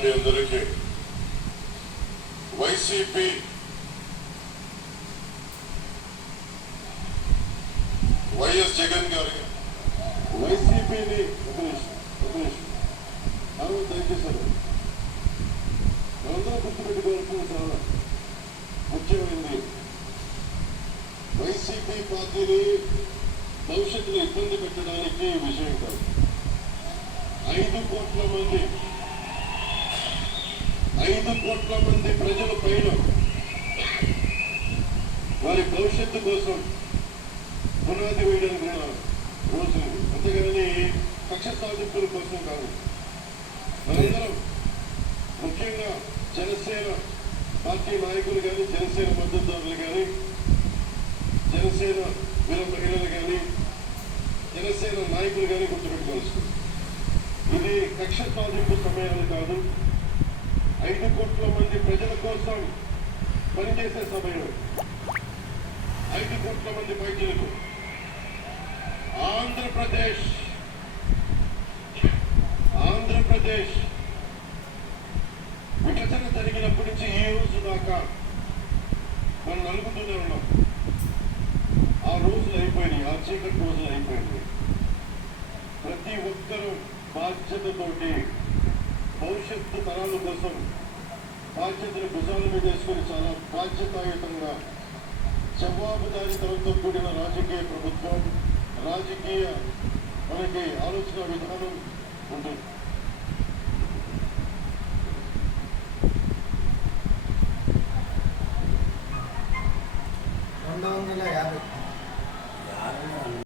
మీ అందరికీ YCP YS Jagan గారి వైసీపీని ఒక నిమిషం ఒక గుర్తుపెట్టుకోవాల్సిన చాలా ముఖ్యమైనది వైసీపీ పార్టీని భవిష్యత్తులో ఇబ్బంది పెట్టడానికి విషయం కాదు. ఐదు కోట్ల మంది ఐదు కోట్ల మంది ప్రజల పైన వారి భవిష్యత్తు కోసం పునాది వేయడానికి రోజు అంతేగాని కక్ష సాధింపుల కోసం కాదు. మనందరం ముఖ్యంగా జనసేన పార్టీ నాయకులు కానీ జనసేన మద్దతుదారులు కానీ జనసేన వీర మహిళలు కానీ జనసేన నాయకులు కానీ గుర్తుపెట్టుకోవాల్సింది. ఇది కక్ష సాధింపు సమయాలు కాదు. ఐదు కోట్ల మంది ప్రజల కోసం పనిచేసే సమయం. ఐదు కోట్ల మంది వైద్యులకు ఆంధ్రప్రదేశ్. ఆంధ్రప్రదేశ్. విభజన జరిగినప్పటి నుంచి ఈ రోజు దాకా మనం నలుగుతూనే ఉన్నాం. ఆ రోజులు అయిపోయినాయి ఆ చీకటి రోజులు అయిపోయినాయి. ప్రతి ఒక్కరూ బాధ్యతతోటి భవిష్యత్తు తరాల కోసం బాధ్యతను భుజాల మీద వేసుకుని చాలా బాధ్యతాయుతంగా జవాబుదారీతనంతో కూడిన రాజకీయ ప్రభుత్వం రాజకీయ మనకి ఆలోచన విధానం ఉంటుంది రెండు వందల యాభై.